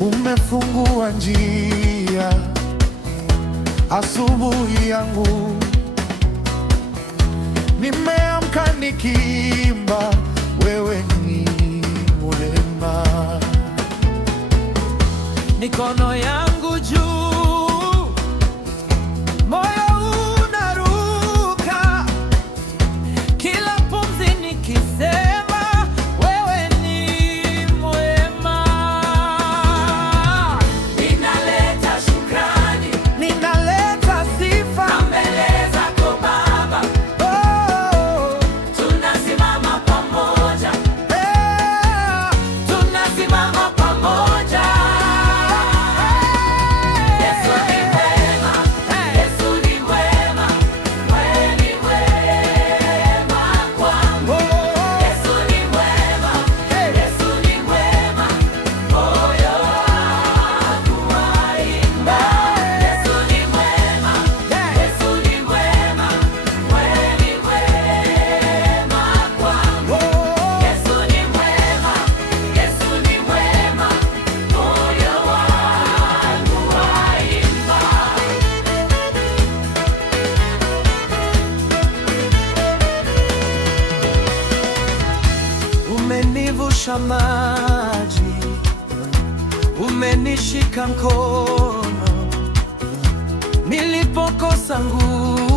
Umefungua njia asubuhi yangu, nimeamka nikiimba, wewe ni mwema. Mikono yangu juu, moyo unaruka, kila pumzi nikisema wewe ni mwema. Ninaleta shukrani, ninaleta sifa mbele zako Baba. Oh, Tunasimama pamoja, tunasimama pamoja. Yesu ni mwema, Yesu ni mwema, wewe ni mwema kwangu. Yesu ni mwema, Yesu ni mwema, moyo wangu waimba. Yesu ni mwema, Yesu ni mwema, wewe ni mwema kwangu. Yesu ni mwema, Yesu ni mwema, moyo wangu waimba. Umenivusha maji, umenishika mkono nilipokosa nguvu.